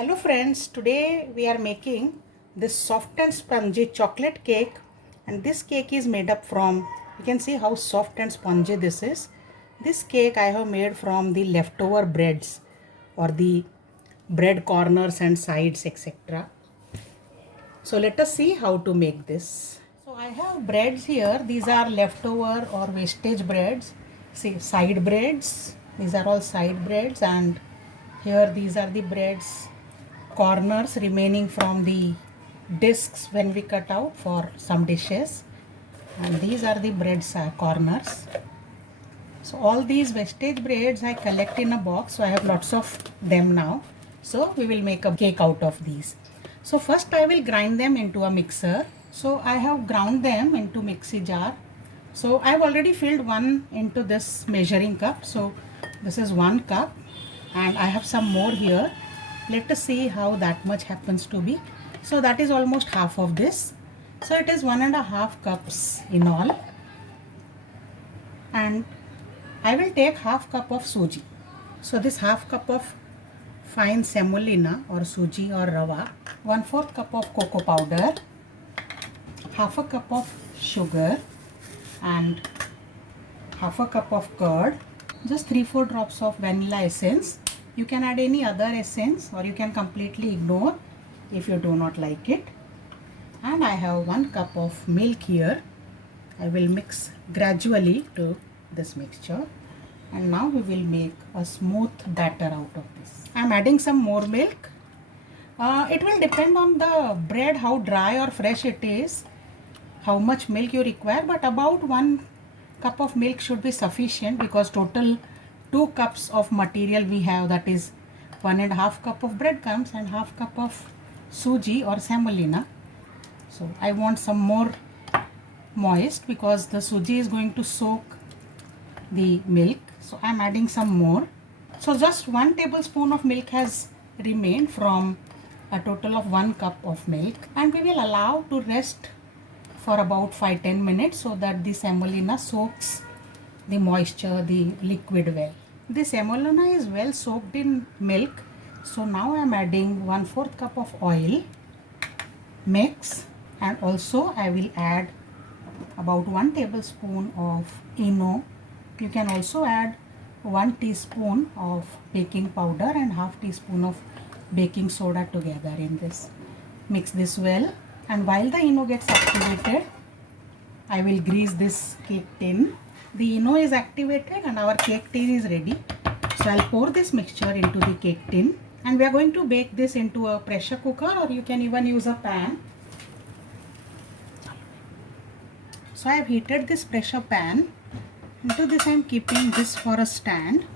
Hello friends, today we are making this soft and spongy chocolate cake, and this cake is made up from, you can see how soft and spongy this is. This cake I have made from the leftover breads or the bread corners and sides, etc. So let us see how to make this. So I have breads here. These are leftover or wastage breads. See, side breads. These are all side breads, and here these are the breads corners remaining from the discs when we cut out for some dishes, and these are the bread corners. So all these wastage breads I collect in a box, so I have lots of them now. So we will make a cake out of these. So first I will grind them into a mixer. So I have ground them into mixie jar. So I have already filled one into this measuring cup. So this is 1 cup and I have some more here. Let us see how that much happens to be. So that is almost half of this. So it is 1.5 cups in all. And I will take half cup of suji. So this half cup of fine semolina or suji or rava, 1/4 cup of cocoa powder, half a cup of sugar and half a cup of curd, just 3-4 drops of vanilla essence. You can add any other essence or you can completely ignore if you do not like it. And I have 1 cup of milk here. I will mix gradually to this mixture, and now we will make a smooth batter out of this. I am adding some more milk. It will depend on the bread how dry or fresh it is, how much milk you require, but about 1 cup of milk should be sufficient because total 2 cups of material we have, that is 1.5 cup of breadcrumbs and half cup of suji or semolina. So I want some more moist because the suji is going to soak the milk. So I am adding some more. So just 1 tablespoon of milk has remained from a total of 1 cup of milk, and we will allow to rest for about 5-10 minutes so that the semolina soaks the moisture, the liquid well. The semolina is well soaked in milk. So now I am adding 1/4 cup of oil, mix, and also I will add about 1 tablespoon of ENO. You can also add 1 teaspoon of baking powder and half teaspoon of baking soda together in this. Mix this well, and while the ENO gets activated, I will grease this cake tin. The ENO is activated and our cake tin is ready. So I'll pour this mixture into the cake tin, and we are going to bake this into a pressure cooker, or you can even use a pan. So I have heated this pressure pan. Into this I am keeping this for a stand.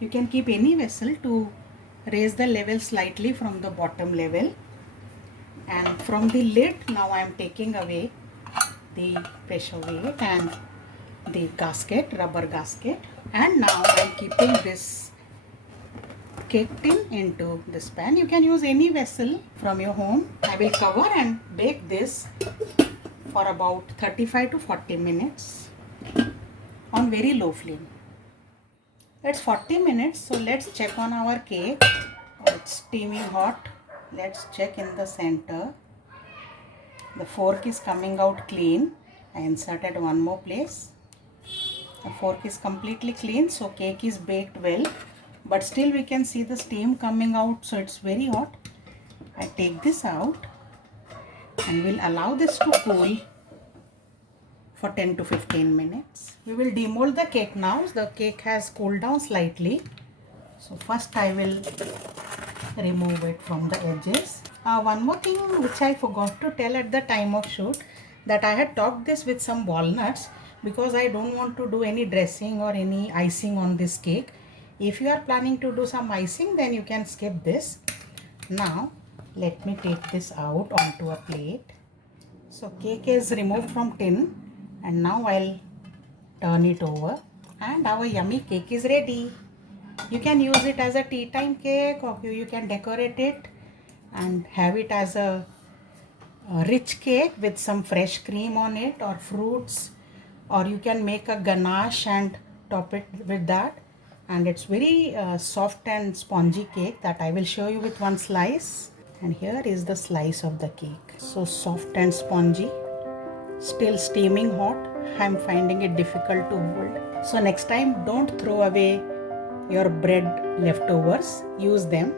You can keep any vessel to raise the level slightly from the bottom level. And from the lid, now I am taking away the pressure weight and the gasket, rubber gasket. And now I am keeping this cake tin into this pan. You can use any vessel from your home. I will cover and bake this for about 35 to 40 minutes on very low flame. It's 40 minutes, so let's check on our cake. It's steaming hot. Let's check in the center. The fork is coming out clean. I inserted one more place. The fork is completely clean, so cake is baked well, but still we can see the steam coming out, so it's very hot. I take this out and we'll allow this to cool for 10 to 15 minutes. We will demold the cake now. The cake has cooled down slightly. So first I will remove it from the edges. One more thing which I forgot to tell at the time of shoot, that I had topped this with some walnuts because I don't want to do any dressing or any icing on this cake. If you are planning to do some icing, then you can skip this. Now let me take this out onto a plate. So cake is removed from tin, and now I'll turn it over, and our yummy cake is ready. You can use it as a tea time cake, or you can decorate it and have it as a rich cake with some fresh cream on it or fruits, or you can make a ganache and top it with that. and it's very soft and spongy cake that I will show you with one slice. And here is the slice of the cake. So soft and spongy, still steaming hot. I'm finding it difficult to hold. So next time, don't throw away your bread leftovers. Use them.